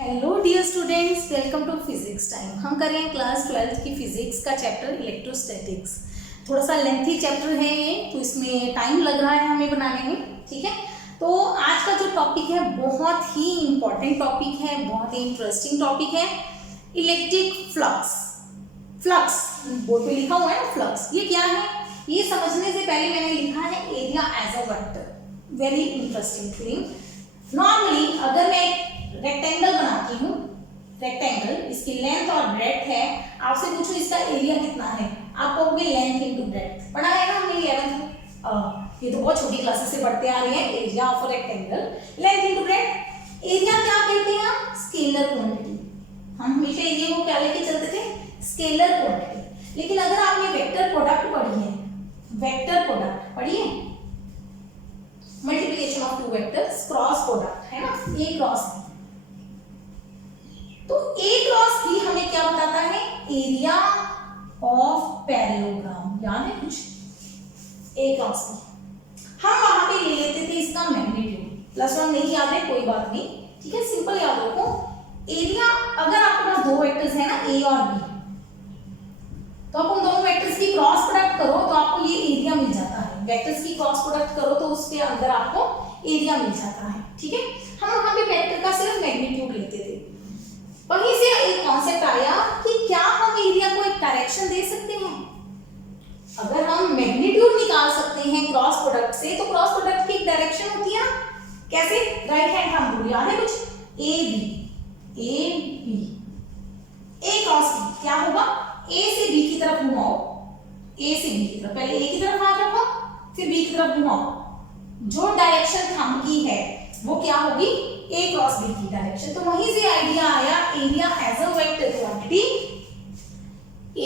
Hello dear students, welcome to physics time. हम कर रहे हैं क्लास 12th की फिजिक्स का चैप्टर इलेक्ट्रोस्टैटिक्स। थोड़ा सा लेंथी चैप्टर है ये, तो इसमें टाइम लग रहा है हमें बनाने में। ठीक है, तो आज का जो टॉपिक है बहुत ही इम्पॉर्टेंट टॉपिक है, बहुत ही इंटरेस्टिंग टॉपिक है, इलेक्ट्रिक फ्लक्स। फ्लक्स बोर्ड पे लिखा हुआ है ना, फ्लक्स ये क्या है ये समझने से पहले मैंने लिखा है area as a vector. Very interesting thing. Normally अगर मैं रेक्टेंगल बनाती हूँ, रेक्टेंगल इसकी लेंथ और ब्रेड्थ है, आपसे पूछूं इसका एरिया कितना है, आप कहोगे लेंथ इनटू ब्रेड्थ। पढ़ा है ना हमने 11th में। ये तो बहुत छोटी क्लासेस से पढ़ते आ रहे हैं। Area of a rectangle length into breadth. Area क्या कहते हैं हम? Scalar quantity. हम हमेशा एरिया को क्या लेके चलते थे? Scalar quantity. लेकिन अगर आपने वेक्टर प्रोडक्ट पढ़ी है, वेक्टर प्रोडक्ट पढ़ी है, multiplication of two vectors, cross product है ना, ए क्रॉस बी, तो ए क्रॉस बी हमें क्या बताता है? Area of parallelogram. याद है कुछ? ए क्रॉस बी हम वहां पे ले लेते थे इसका मैग्नीट्यूड। +1 नहीं याद है, कोई बात नहीं, ठीक है, सिंपल याद रखो। एरिया अगर आपके पास दो वेक्टर्स है ना, ए और बी, तो आप उन दोनों वेक्टर्स की क्रॉस प्रोडक्ट करो तो आपको ये एरिया मिल जाता है। वेक्टर्स की क्रॉस प्रोडक्ट करो तो उसके अंदर आपको एरिया मिल जाता है। ठीक है, हम वहां पे वेक्टर का सिर्फ मैग्नीट्यूड लेते थे। वहीं से एक कॉन्सेप्ट आया कि क्या हम एरिया को एक डायरेक्शन दे सकते हैं? अगर हम मैग्नीट्यूड निकाल सकते हैं क्रॉस प्रोडक्ट से, तो क्रॉस प्रोडक्ट की एक डायरेक्शन होती है ना, कैसे? राइट हैंड हम रूल याद है कुछ? A B A cross B क्या होगा? ए से बी की तरफ घुमाओ, ए से बी की तरफ, पहले ए की तरफ हाथ रखो, फिर बी की तरफ घुमाओ। जो डायरेक्शन थंब की है वो क्या होगी? ए क्रॉस बी की डायरेक्शन। तो वहीं से आइडिया आया area as a vector quantity.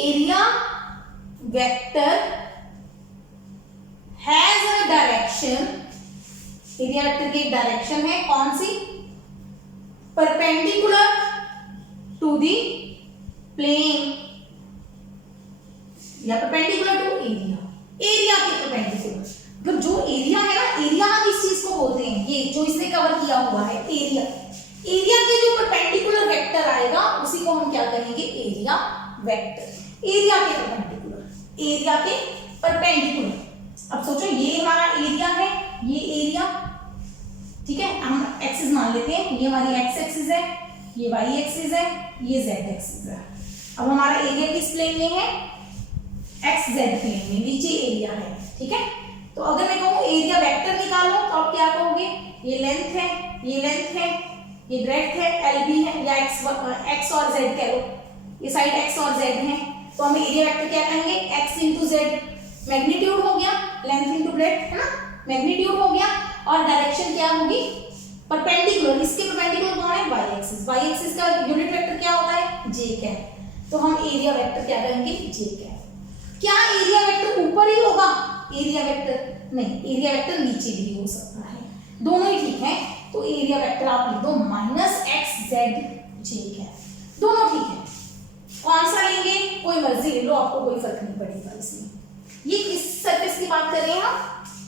Area vector has a direction. Area vector की एक डायरेक्शन है, कौन सी? परपेंडिकुलर टू द प्लेन या परपेंडिकुलर टू एरिया। एरिया के परपेंडिकुलर, मतलब जो एरिया है ना, एरिया हम इस चीज को बोलते हैं, ये जो इसने कवर किया हुआ है एरिया। एरिया के जो परपेंडिकुलर वेक्टर आएगा उसी को हम क्या कहेंगे? Area vector. एरिया के परपेंडिकुलर, एरिया के परपेंडिकुलर। अब सोचो ये हमारा एरिया है, ये एरिया, ठीक है, हम एक्सिस मान लेते हैं, ये हमारी एक्स एक्सिस है, ये वाई एक्सिस है, ये जेड एक्सिस है। अब हमारा एरिया किस प्लेन में है? एक्स जेड प्लेन में, नीचे एरिया है। ठीक है, तो अगर मैं कहूं एरिया वेक्टर निकालो तो आप क्या कहोगे? ये लेंथ है, ये लेंथ है, ये ब्रेड्थ है, एलबी है, या एक्स और जेड कह लो, ये साइड एक्स और जेड है, तो हम एरिया वेक्टर क्या कहेंगे? X into Z. मैग्नीट्यूड हो गया, लेंथ इंटू ब्रेड्थ है ना, मैग्नीट्यूड हो गया, और डायरेक्शन क्या होगी? परपेंडिकुलर। इसके परपेंडिकुलर कौन है? Y axis. वाई एक्सिस का यूनिट वेक्टर क्या होता है? J cap. तो हम एरिया वेक्टर क्या कहेंगे? J cap. क्या एरिया वेक्टर ऊपर ही होगा? एरिया वेक्टर नहीं, एरिया वेक्टर नीचे भी हो सकता है, दोनों ही ठीक है। तो एरिया वेक्टर आप लिख दो -x z j कैप, दोनों ठीक है। कौन सा लेंगे? कोई मर्जी ले लो, आपको कोई फर्क नहीं पड़ेगा इसमें। ये किस सरफेस की बात कर रहे हैं हम?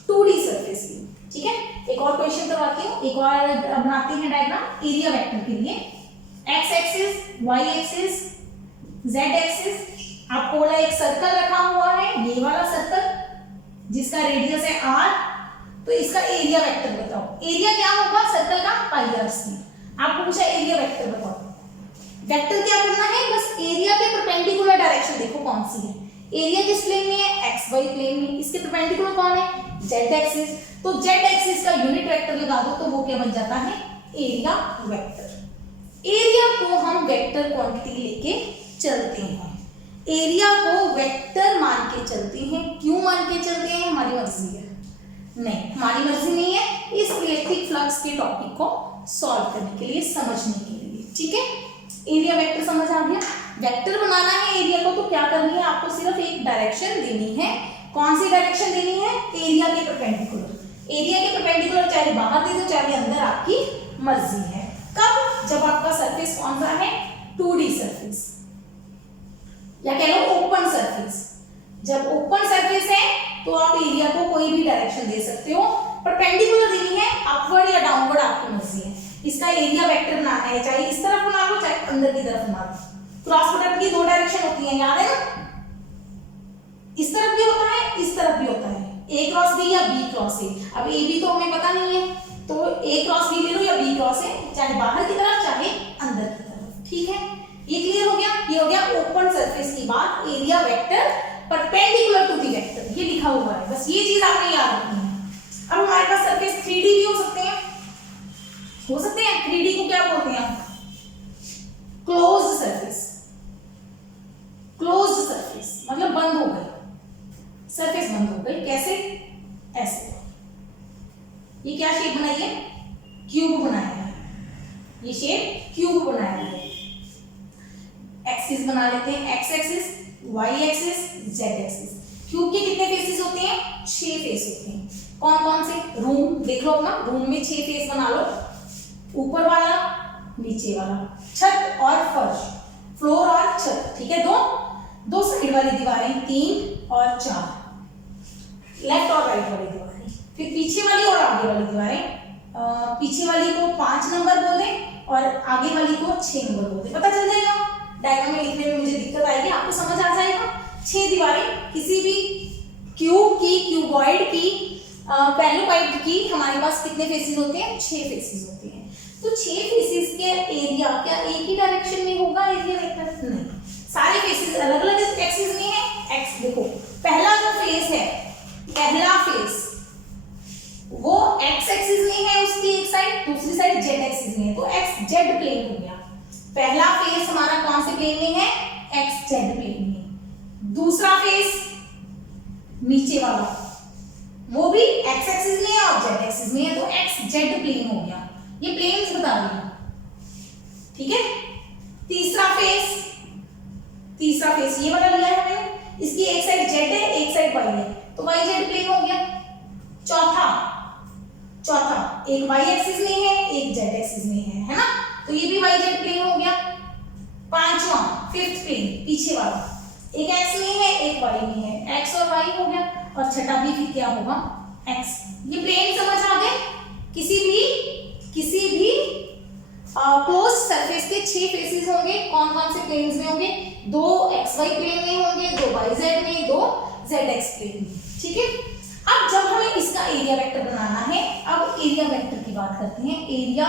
2D सरफेस की। ठीक है, एक और क्वेश्चन करवाती हूँ, एक और बनाते हैं डायग्राम एरिया वेक्टर के लिए। x axis, y axis, z axis, आपको बोला एक सर्कल रखा हुआ है, ये वाला सर्कल जिसका रेडियस है r, तो इसका एरिया वेक्टर बताओ। एरिया क्या होगा सर्कल का? πr²। आपको पूछा एरिया वेक्टर बताओ। वेक्टर क्या करना है? बस एरिया के परपेंडिकुलर डायरेक्शन देखो कौन सी है। एरिया किस प्लेन में है? एक्स वाई प्लेन में। इसके परपेंडिकुलर कौन है? Z axis. तो जेड एक्सिस का यूनिट वेक्टर लगा दो तो वो क्या बन जाता है? Area vector. एरिया को हम वेक्टर क्वांटिटी लेके चलते हैं, एरिया को वेक्टर मान के चलते हैं। क्यों मान के चलते हैं? हमारी मर्जी है? नहीं, हमारी मर्जी नहीं है। इस इलेक्ट्रिक फ्लक्स के टॉपिक को सॉल्व करने के लिए, समझने के लिए। ठीक है, एरिया वेक्टर समझ आ गया। वेक्टर बनाना है एरिया को, तो क्या करनी है? आपको सिर्फ एक डायरेक्शन देनी है। कौन सी डायरेक्शन देनी है? एरिया के परपेंडिकुलर। एरिया के परपेंडिकुलर चाहे बाहर दे दो चाहे अंदर, आपकी मर्जी है। कब? जब आपका सरफेस कौन सा है? 2D सरफेस, या कह लो ओपन सरफेस। जब ओपन सरफेस है तो आप एरिया को कोई भी डायरेक्शन दे सकते हो। परपेंडिकुलर देनी है, अपवर्ड या डाउनवर्ड आपकी मर्जी है। इसका एरिया वेक्टर बनाना है, चाहे इस तरफ बना लो चाहे अंदर की तरफ बना लो। क्रॉस प्रोडक्ट की दो डायरेक्शन होती है, याद है ना, इस तरफ भी होता है इस तरफ भी होता है, ए क्रॉस बी या बी क्रॉस ए। अब ए बी तो हमें पता नहीं है, तो ए क्रॉस बी ले लो या बी क्रॉस ए, चाहे बाहर की तरफ चाहे अंदर की तरफ। ठीक है, ये क्लियर हो गया। ये हो गया ओपन सरफेस की बात, area vector perpendicular to the vector, ये लिखा हुआ है, बस ये चीज आपने याद रखनी है। अब हमारे पास सरफेस 3D भी हो सकते हैं, 3D को क्या बोलते हैं, क्लोज्ड सरफेस। क्लोज्ड सरफेस मतलब बंद हो गई, सरफेस बंद हो गई। कैसे? ऐसे। ये क्या शेप बनाई है, क्यूब बनाया है, ये शेप क्यूब बनाया है। एक्सिस बना लेते हैं, X axis, Y axis, Z axis. Cube के कितने फेसेस होते हैं, 6 फेस होते हैं। कौन कौन से, रूम देख लो अपना, रूम में 6 फेस बना लो, ऊपर वाला नीचे वाला, छत और फर्श, फ्लोर और छत। ठीक है, दो साइड वाली दीवारें 3 और 4, लेफ्ट और राइट वाली दीवारें, फिर पीछे वाली और आगे वाली दीवारें। पीछे वाली को 5 नंबर बोल दें और आगे वाली को 6 नंबर बोल दें, पता चल जाएगा। डायग्राम में लिखने में मुझे दिक्कत आएगी, आपको समझ आ जाएगा। 6 दीवारें किसी भी क्यूब की, क्यूबॉइड की, पैरेललोपाइड की हमारे पास कितने फेसेस होते हैं, 6 फेसेस होते हैं। तो 6 फेसेस के एरिया क्या एक ही डायरेक्शन में होगा एरिया वेक्टर? नहीं, सारे फेसेस अलग अलग एक्सिस में है। एक्स देखो, पहला जो फेस है, पहला फेस वो एक्स एक्सिस में है, उसकी एक साइड, दूसरी साइड जेड एक्सिस में है, तो एक्स जेड प्लेन हो गया। पहला फेस हमारा कौन से प्लेन में है, एक्स जेड प्लेन में। दूसरा फेस नीचे वाला वो भी एक्स एक्सिस में है और जेड एक्सिस में है, तो एक्स जेड प्लेन हो गया। ये प्लेन्स बता रही हूं, ठीक है। तीसरा फेस ये बता लिया है मैंने, इसकी एक साइड जेड है एक साइड वाई है, तो वाई जेड प्लेन हो गया। चौथा एक वाई एक्सिस में है एक जेड एक्सिस में है ना, तो ये भी वाई जेड प्लेन हो गया। पांचवा फिफ्थ प्लेन पीछे वाला, एक एक्स में है एक वाई में है, एक्स और वाई हो गया। और छठा भी फिर क्या होगा, एक्स। ये प्लेन समझ आ गए। किसी भी क्लोज सरफेस के 6 फेसेस होंगे। कौन कौन से प्लेन्स में होंगे, 2 एक्स वाई प्लेन में होंगे, 2 वाई जेड में, 2 जेड एक्स प्लेन में। ठीक है, अब जब हमें इसका एरिया वेक्टर बनाना है, अब एरिया वेक्टर की बात करते हैं। एरिया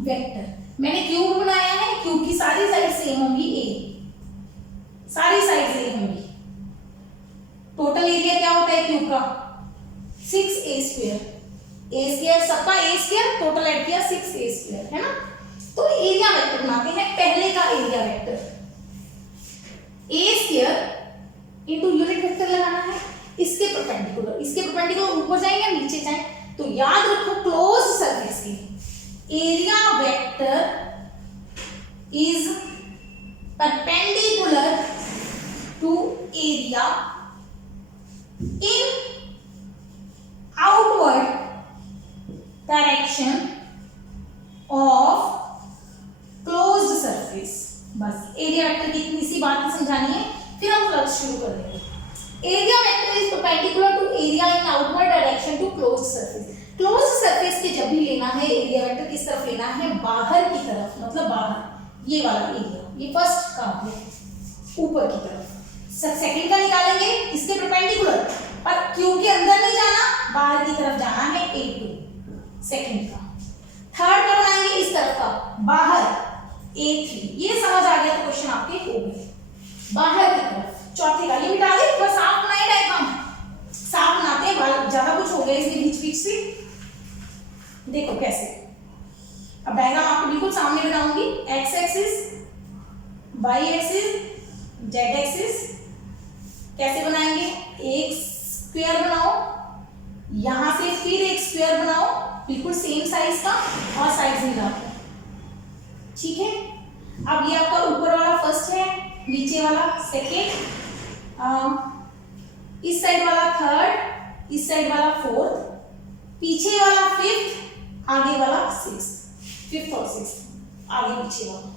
वेक्टर मैंने क्यूब बनाया है, क्यूब की सारी साइड सेम होंगी, ए सारी साइड सेम होंगी। टोटल एरिया क्या होता है क्यूब का, 6a स्क्वायर। ए स्क्वायर सबका ए स्क्वायर, टोटल ऐड किया 6a स्क्वायर, है ना। तो एरिया वेक्टर बनाते हैं। पहले का area vector A square into unit vector लगाना है, इसके परपेंडिकुलर ऊपर जाए या नीचे जाए, तो याद रखो क्लोज सरफेस की area vector is perpendicular to area in outward direction of closed surface। बस एरिया वेक्टर की इतनी सी बात समझानी है, फिर हम फ्लक्स शुरू कर देंगे। Area vector is perpendicular to area in outward direction to closed surface. Closed surface के जब भी लेना है एरिया वेक्टर किस तरफ लेना है, बाहर की तरफ, मतलब बाहर ये वाला एरिया, ये फर्स्ट का है ऊपर की तरफ। सेकंड का निकालेंगे इसके परपेंडिकुलर, पर क्यू के अंदर नहीं जाना, बाहर की तरफ जाना है, A2 सेकंड का। थर्ड का बनाएंगे इस तरफ का, बाहर A3। ये समझ आ गया तो क्वेश्चन आपके हो गए, बाहर की तरफ। चौथे का ये मिटा दे, बस साफ बनाए डायग्राम, साफ बनाते हैं, ज्यादा कुछ हो गया इसमें बीच से। देखो कैसे, अब डायग्राम आपको बिल्कुल सामने बनाऊंगी। X axis, Y axis, Z axis. कैसे बनाएंगे, एक स्क्वायर बनाओ, यहां से फिर एक स्क्वायर बनाओ बिल्कुल सेम साइज का और साइड मिला के, ठीक है। अब ये आपका ऊपर वाला फर्स्ट है, नीचे वाला सेकेंड, इस साइड वाला थर्ड, इस साइड वाला फोर्थ, पीछे वाला फिफ्थ, आगे वाला सिक्स्थ। फिफ्थ और सिक्स्थ आगे पीछे वाला।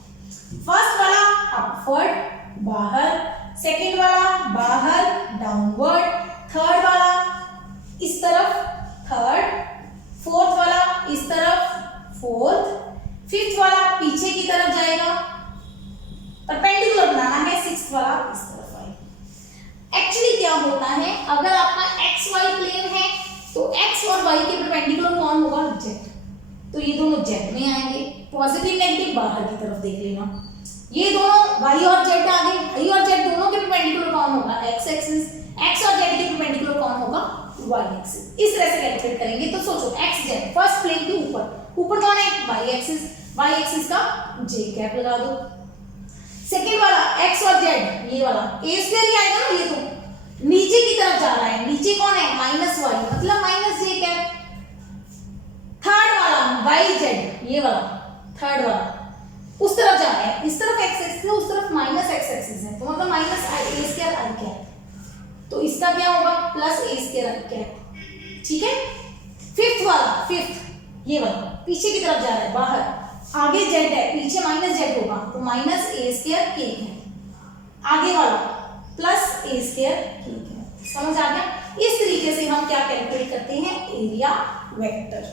फर्स्ट वाला अपवर्ड बाहर, सेकेंड वाला बाहर डाउनवर्ड, थर्ड वाला इस तरफ थर्ड, फोर्थ वाला इस तरफ फोर्थ, 5th वाला पीछे की तरफ जाएगा, परपेंडिकुलर बनाना है, 6th वाला इस तरफ आएगा। एक्चुअली क्या होता है, अगर आपका एक्स वाई प्लेन है तो एक्स और वाई के परपेंडिकुलर कौन होगा, जेड, तो ये दोनों जेड में आएंगे, पॉजिटिव नेगेटिव बाहर की तरफ देख लेना, ये दोनों वाई और जेड आ गए, वाई और जेड दोनों के परपेंडिकुलर कौन होगा, एक्स एक्सिस, एक्स और जेड के परपेंडिकुलर कौन होगा, वाई एक्सिस। इस तरह से कैलकुलेट करेंगे। तो सोचो एक्स जेड फर्स्ट प्लेन के ऊपर कौन है, वाई एक्सिस का जे कैप लगा दो। सेकंड वाला एक्स और जेड, ये वाला ए स्क्वायर ही आएगा ना, ये तो नीचे की तरफ जा रहा है, नीचे कौन है, माइनस वाई, मतलब माइनस जे कैप। थर्ड वाला वाई जेड, ये वाला थर्ड वाला उस तरफ जा रहा है, इस तरफ एक्स एक्सिस है, उस तरफ माइनस एक्स एक्सिस है, तो मतलब माइनस ए स्क्वायर आई कैप, तो इसका क्या होगा, प्लस ए स्क्वायर आई कैप। ठीक है। फिफ्थ वाला, फिफ्थ ये वाला पीछे की तरफ जा रहा है, बाहर, आगे जेड है, पीछे माइनस जेड होगा, तो माइनस ए स्क्वायर के है, आगे वाला प्लस ए स्क्वायर के है। समझ आ गया। इस तरीके से हम क्या कैलकुलेट करते हैं, एरिया वेक्टर।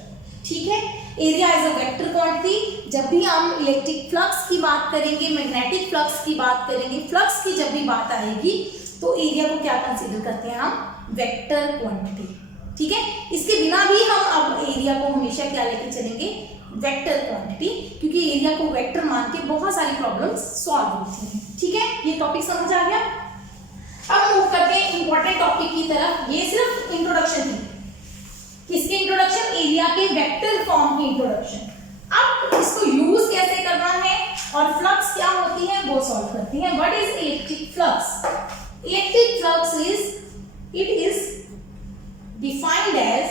ठीक है। Area is a vector quantity. जब भी हम इलेक्ट्रिक फ्लक्स की बात करेंगे, मैग्नेटिक फ्लक्स की बात करेंगे, फ्लक्स की जब भी बात आएगी तो एरिया को क्या कंसीडर करते हैं हम, वेक्टर क्वांटिटी। ठीक है। इसके बिना भी हम अब एरिया को हमेशा क्या लेके चलेंगे, वेक्टर क्वांटिटी, क्योंकि एरिया को वेक्टर मान के बहुत सारी प्रॉब्लम्स सॉल्व होती हैं। ठीक है। ये टॉपिक समझ आ गया। अब मूव करते हैं इंपॉर्टेंट टॉपिक की तरफ। ये सिर्फ इंट्रोडक्शन थी। किसके इंट्रोडक्शन, एरिया के वेक्टर फॉर्म की इंट्रोडक्शन। अब इसको यूज कैसे करना है और फ्लक्स क्या होती है वो सॉल्व करते हैं। What is electric flux? Electric flux is defined as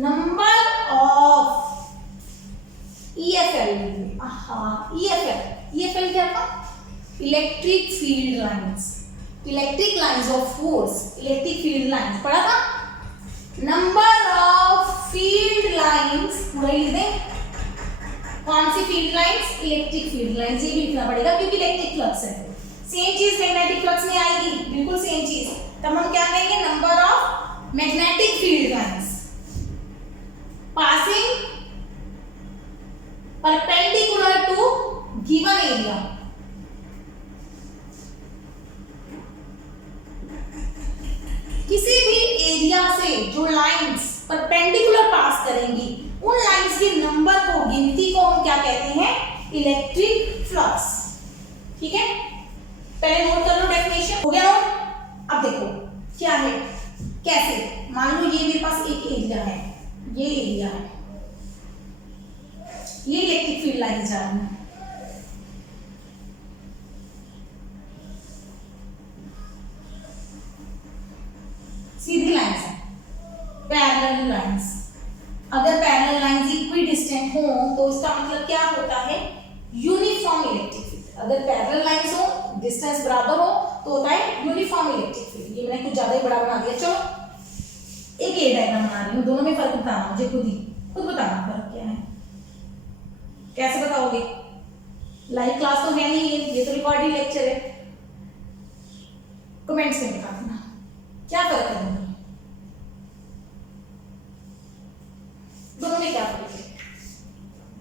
number of EFL। EFL क्या था, electric field lines, electric lines of force, electric field lines पढ़ा था। नंबर ऑफ फील्ड लाइंस पूरा लिख दें, कौन सी field lines, electric field lines, ये भी लिखना पड़ेगा क्योंकि इलेक्ट्रिक फ्लक्स है। सेम चीज मैग्नेटिक फ्लक्स में आएगी, बिल्कुल सेम चीज, तब हम क्या कहेंगे, number of magnetic field lines passing perpendicular to given area. किसी भी एरिया से जो लाइंस परपेंडिकुलर पास करेंगी, उन लाइंस के नंबर को, गिनती को हम क्या कहते हैं, इलेक्ट्रिक फ्लक्स। ठीक है। पहले नोट कर लो, डेफिनेशन हो गया नोट। अब देखो क्या है, कैसे, मान लो ये मेरे पास एक एरिया है, ये एरिया है, ये इलेक्ट्रिक फील्ड लाइन जा रही है, सीधी लाइंस है, पैरेलल लाइंस। अगर पैरेलल लाइंस इक्वी डिस्टेंट हो तो इसका मतलब क्या होता है, यूनिफॉर्म इलेक्ट्रिक फील्ड। अगर पैरेलल लाइंस हो, डिस्टेंस बराबर हो तो होता है यूनिफॉर्म इलेक्ट्रिक फील्ड। ये मैंने कुछ ज्यादा ही बड़ा बना दिया। चलो एक ए डायग्राम बना रही हूँ, दोनों में फर्क बताना मुझे, खुद बताना फर्क क्या है। कैसे बताओगे, लाइव क्लास तो है नहीं, ये तो रिकॉर्डिंग लेक्चर है। कमेंट्स में बता देना क्या फर्क है दोनों में, क्या फर्क है।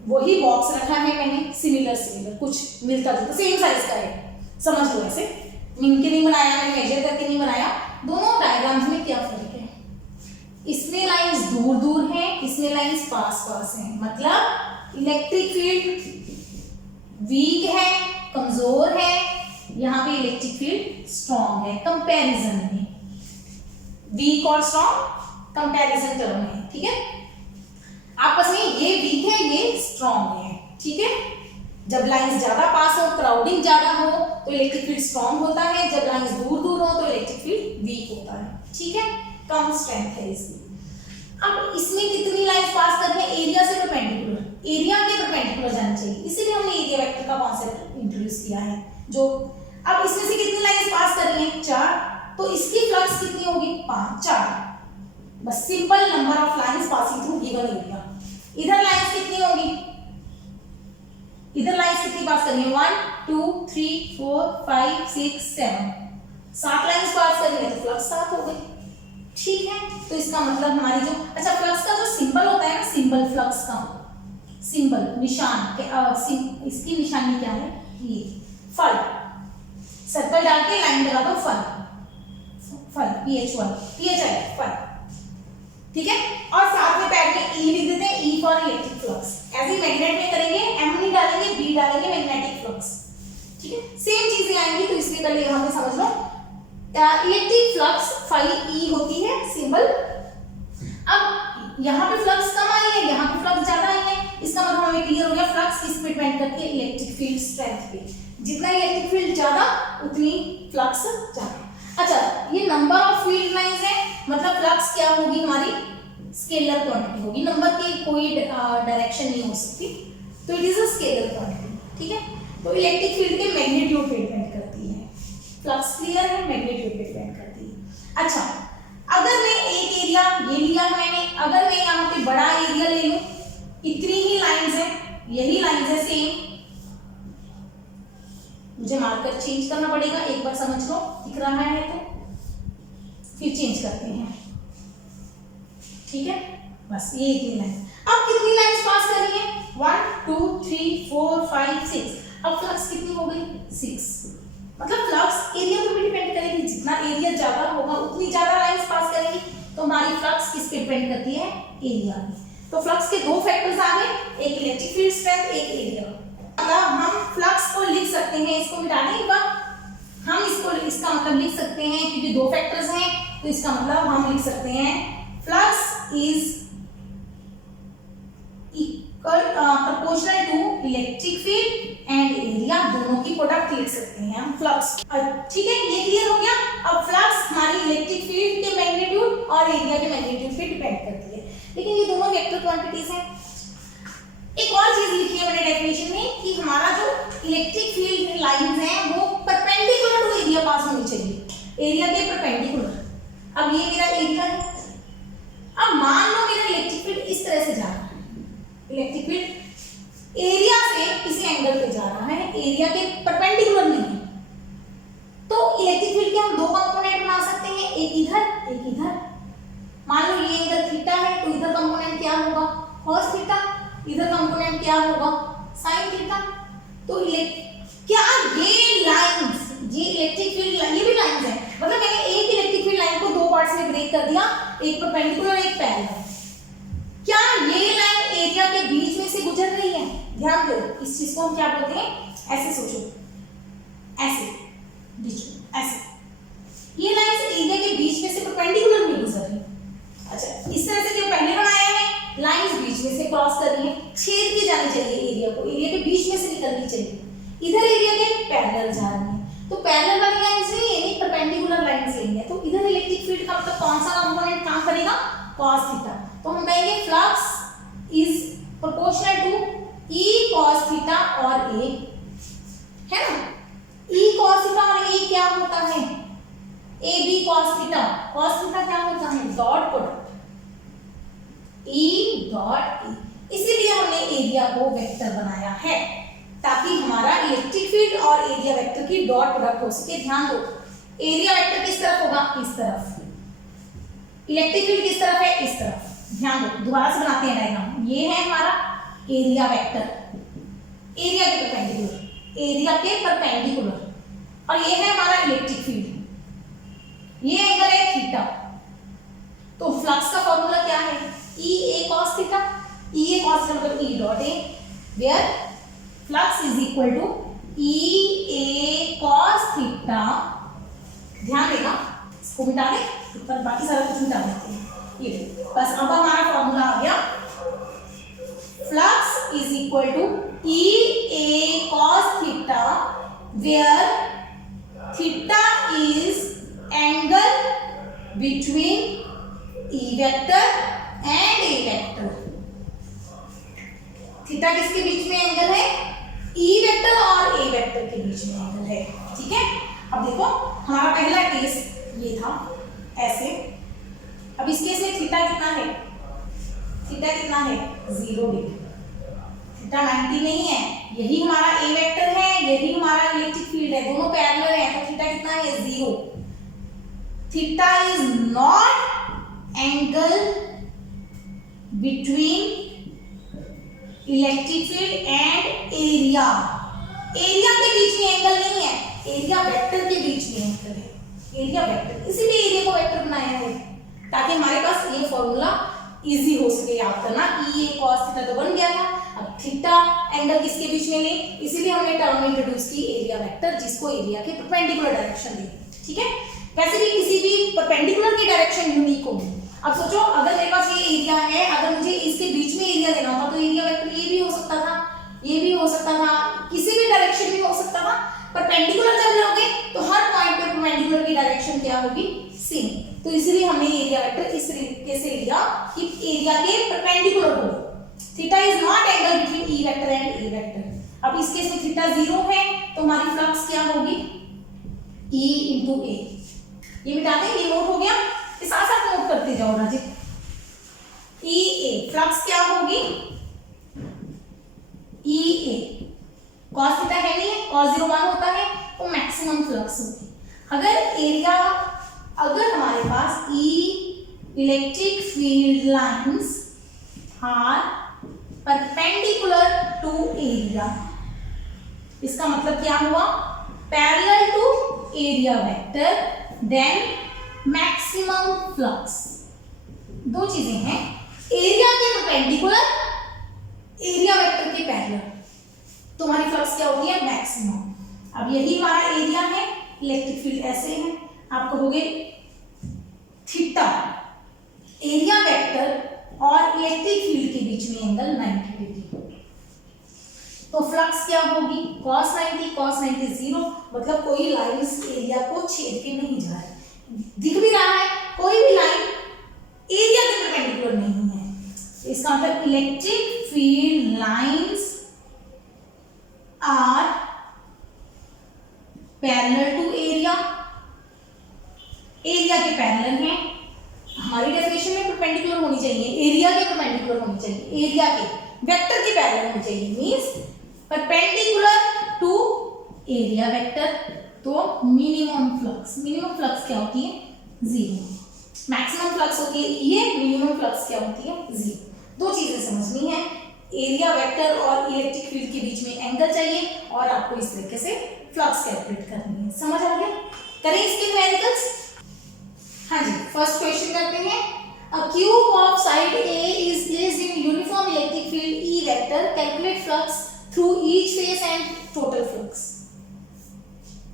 वही बॉक्स रखा है मैंने, सिमिलर कुछ मिलता जुलता, सेम साइज का है, समझ लो। ऐसे मिन के नहीं बनाया, मैंने मेजर करके नहीं बनाया। दोनों डायग्राम्स में क्या फर्क है, इसमें लाइंस दूर दूर हैं, इसमें लाइंस पास पास हैं, मतलब इलेक्ट्रिक फील्ड वीक है, कमजोर है, यहाँ पे इलेक्ट्रिक फील्ड स्ट्रॉन्ग है। कंपैरिजन में वीक और स्ट्रॉन्ग कंपैरिजन टर्म है। ठीक है। आपस में ये वीक है, ये स्ट्रॉन्ग है। ठीक है। जब लाइंस ज्यादा पास हो, क्राउडिंग ज्यादा हो तो इलेक्ट्रिक फील्ड स्ट्रॉन्ग होता है, जब लाइंस दूर दूर हो तो इलेक्ट्रिक फील्ड वीक होता है। ठीक है। कम स्ट्रेंथ है इसकी। अब इसमें कितनी लाइंस पास करनी है, एरिया से परपेंडिकुलर, एरिया के परपेंडिकुलर जाना चाहिए, इसीलिए हमने एरिया वेक्टर का कॉन्सेप्ट इंट्रोड्यूस किया है। जो अब इसमें से कितनी लाइंस पास करनी है, 4, तो इसकी फ्लक्स कितनी होगी, 5, 4, बस simple number of lines passing through given area. इधर लाइंस कितनी होगी, इधर लाइंस कितनी पास करनी है, 1 2 3 4 5 6 7, 7 लाइंस पास करनी है, तो फ्लक्स 7 हो गई। ठीक है। तो इसका मतलब हमारी जो, अच्छा फ्लक्स का जो सिंबल होता है ना, सिंबल फ्लक्स का सिंबल निशान इसकी निशानी क्या है, ये फल, सर्कल डाल के लाइन लगा दो, फल फल PHI फल, ठीक है। और साथ में पैड में E लिख देते हैं, E फॉर इलेक्ट्रिक फ्लक्स। ऐसे मैग्नेट में करेंगे, M नहीं डालेंगे, B डालेंगे, मैग्नेटिक फ्लक्स, ठीक है। सेम चीजें आएंगी, तो इसलिए पहले यहां पे समझ लो इलेक्ट्रिक फ्लक्स फाई E होती है सिंबल। अब यहाँ पे फ्लक्स कम आई है, यहाँ पे फ्लक्स ज्यादा आई है, इसका मतलब हमें क्लियर हो गया फ्लक्स किस पे डिपेंड करती है, इलेक्ट्रिक फील्ड स्ट्रेंथ पे। जितना इलेक्ट्रिक फील्ड ज्यादा उतनी फ्लक्स ज्यादा। अच्छा, ये नंबर ऑफ फील्ड लाइंस है, मतलब फ्लक्स क्या होगी हमारी, स्केलर क्वांटिटी होगी, नंबर की कोई डायरेक्शन नहीं हो सकती, तो it is a scalar quantity, ठीक है। तो इलेक्ट्रिक फील्ड के मैग्नीट्यूड पे डिपेंड करती है, फ्लक्स क्लियर है, मैग्नीट्यूड पे डिपेंड करती है। अच्छा, अगर मैं एक एरिया ये लिया है मैंने, अगर मैं यहाँ पे बड़ा एरिया ले लूं, इतनी ही लाइंस है, यही लाइंस है सेम, मुझे मार्कर चेंज करना पड़ेगा, एक बार समझ लो, दिख रहा है तो फिर चेंज करते हैं, ठीक है। बस ये इतनी लाइन, अब कितनी लाइंस पास कर रही है, 1 2 3 4 5 6, अब फ्लक्स कितनी हो गई, 6। मतलब फ्लक्स एरिया पे भी डिपेंड करेगी, जितना एरिया ज्यादा होगा उतनी ज्यादा लाइंस पास करेगी, तो हमारी फ्लक्स किस पे डिपेंड करती है, एरिया पे। तो फ्लक्स के दो फैक्टर्स आ गए, एक इलेक्ट्रिक फील्ड स्ट्रेंथ, एक एरिया। मतलब हम फ्लक्स को लिख सकते हैं, इसको मिटा दें एक बार, हम इसका मतलब लिख सकते हैं, क्योंकि दो फैक्टर्स हैं, तो इसका मतलब हम लिख सकते हैं flux is proportional to electric field and area, दोनों की प्रोडक्ट लिख सकते हैं हम फ्लक्स, ठीक है। ये क्लियर हो गया। अब फ्लक्स हमारी इलेक्ट्रिक फील्ड के मैग्नीट्यूड और एरिया के मैग्नीट्यूड पे डिपेंड करती है, लेकिन ये दोनों वेक्टर क्वांटिटीज हैं। एक और चीज लिखी है मैंने डेफिनेशन में कि हमारा जो इलेक्ट्रिक फील्ड लाइंस हैं वो परपेंडिकुलर टू एरिया पास होनी चाहिए, एरिया के परपेंडिकुलर। अब ये मेरा एरिया है, अब मान लो मेरा इलेक्ट्रिक फील्ड इस तरह से जा रहा है, इलेक्ट्रिक फील्ड एरिया से किसी एंगल पे जा रहा है, एरिया के परपेंडिकुलर नहीं है, तो इलेक्ट्रिक फील्ड के हम दो कंपोनेंट बना सकते हैं, एक इधर एक इधर। मान लो ये एंगल थीटा है, तो इधर कंपोनेंट क्या होगा, cos थीटा, इधर कंपोनेंट क्या होगा, sin थीटा। तो क्या ये लाइंस, ये इलेक्ट्रिक फील्ड, ये भी लाइंस है, मतलब मैंने एक इलेक्ट्रिक फील्ड लाइन को दो पार्ट्स में ब्रेक कर दिया, एक परपेंडिकुलर एक पैरेलल। क्या ये लाइन एरिया के बीच में से गुजर रही है, ध्यान दो, इस चीज को हम क्या बोलते हैं, ऐसे सोचो, ऐसे बीच में ऐसे, ये लाइन एरिया के बीच में से परपेंडिकुलर नहीं गुजर रही। अच्छा, इस तरह से जो पहले बनाया है, लाइंस बीच में से क्रॉस कर रही है, छेद के जानी चाहिए एरिया को, एरिया के बीच में से निकलनी चाहिए, इधर एरिया के पैरेलल जा रही है, तो पैरेलल वाली लाइंस नहीं है, नहीं परपेंडिकुलर लाइंस लेंगे, तो इधर इलेक्ट्रिक फील्ड का मतलब कौन सा कंपोनेंट काम करेगा, cos थीटा। तो हम कहेंगे flux is proportional to E cos theta और A, है ना। E cos थीटा और A क्या होता है, AB cos theta, cos theta क्या होता है, dot product E dot E, इसीलिए हमने एरिया को वेक्टर बनाया है, ताकि हमारा इलेक्ट्रिक फील्ड और एरिया वेक्टर की डॉट प्रोडक्ट हो सके। ध्यान दो, एरिया वेक्टर किस तरफ होगा, इस तरफ, इलेक्ट्रिक फील्ड किस तरफ है, इस तरफ। ध्यान दो, दोबारा से बनाते हैं डायग्राम, ये है हमारा एरिया वेक्टर, एरिया के परपेंडिकुलर, एरिया के परपेंडिकुलर, और ये है हमारा इलेक्ट्रिक फील्ड, ये एंगल है थीटा। तो फ्लक्स का फॉर्मूला क्या है, E A cos theta, E A cos theta मतलब E dot A, where flux is equal to E A cos theta. ध्यान देगा, इसको मिटा दे, पर बाकी सारा कुछ मिटा देते हैं, ये बस। अब हमारा फॉर्मूला आ गया, flux is equal to E A cos theta, where theta is angle between E vector and A vector. Theta किसके बीच में एंगल है, E वेक्टर और A वेक्टर के बीच में एंगल है, ठीक है। अब देखो, हमारा पहला केस ये था ऐसे, अब इस केस में थीटा कितना है, थीटा कितना है, 0 डिग्री, थीटा 90 नहीं है, यही हमारा A वेक्टर है, यही हमारा इलेक्ट्रिक फील्ड है, दोनों पैरेलल है, तो थीटा कितना है, 0। Theta is naught angle between electric field and area. Area के बीच में एंगल नहीं है, एरिया वेक्टर के बीच में एंगल है, एरिया वेक्टर, इसीलिए एरिया को वेक्टर बनाया है ताकि हमारे पास ये फॉर्मूला इजी हो सके याद करना। ई ए cos थीटा तो बन गया था, अब थीटा एंगल किसके बीच में ले, इसीलिए हमने टर्म इंट्रोड्यूस की एरिया वेक्टर, जिसको एरिया के परपेंडिकुलर डायरेक्शन दे। ठीक है, वैसे भी किसी भी परपेंडिकुलर की डायरेक्शन यूनिक होगी। अब सोचो अगर मेरे पास ये एरिया है, अगर मुझे इसके बीच में एरिया देना होता तो एरिया वेक्टर ये भी हो सकता था, ये भी हो सकता था, किसी भी डायरेक्शन में हो सकता था। परपेंडिकुलर जब लोगे तो हर पॉइंट पे परपेंडिकुलर की डायरेक्शन क्या होगी, सेम। तो इसीलिए हमने एरिया वेक्टर इस तरीके से लिया कि एरिया के परपेंडिकुलर हो। Theta is naught angle between E vector and A vector. अब इस केस में थीटा 0 है तो हमारी फ्लक्स क्या होगी, ई इंटू ए। ये मिटा दें, ये नोट हो गया, इस साथ साथ नोट करते जाओ राजे। ई ए फ्लक्स क्या होगी, ई ए cos थीटा है नहीं है, cos 0 1 होता है तो मैक्सिमम फ्लक्स होगी। अगर एरिया, अगर हमारे पास E electric field lines are perpendicular to area, इसका मतलब क्या हुआ, parallel to area vector, then maximum flux. दो चीजें हैं, एरिया के परपेंडिकुलर, एरिया वेक्टर के पैरेलल, तो हमारी फ्लक्स क्या होती है, मैक्सिमम। अब यही हमारा एरिया है, इलेक्ट्रिक फील्ड ऐसे है, आप कहोगे थीटा एरिया वेक्टर और इलेक्ट्रिक फील्ड के बीच में एंगल 90 डिग्री, तो फ्लक्स क्या होगी, cos 90 cos 90 0, मतलब कोई लाइन इस एरिया को छेद के नहीं जा रही, दिख भी रहा है कोई भी लाइन एरिया के परपेंडिकुलर नहीं है। इसका मतलब electric field lines are parallel to area, area के पैरेलल है। हमारी डेफिनेशन में परपेंडिकुलर होनी चाहिए, एरिया के परपेंडिकुलर होनी चाहिए, एरिया के वेक्टर के पैरेलल होनी चाहिए, means perpendicular to area vector. तो मिनिमम फ्लक्स क्या होती है, 0। मैक्सिमम फ्लक्स होती है ये, मिनिमम फ्लक्स क्या होती है, 0। दो चीजें समझनी है, एरिया वेक्टर और इलेक्ट्रिक फील्ड के बीच में एंगल चाहिए और आपको इस तरीके से फ्लक्स कैलकुलेट करनी है। समझ आ गया, करें इसके न्यूमेरिकल्स। हाँ जी, फर्स्ट क्वेश्चन करते हैं। अ cube of side A is placed in uniform electric field E vector, calculate flux through each face and total flux.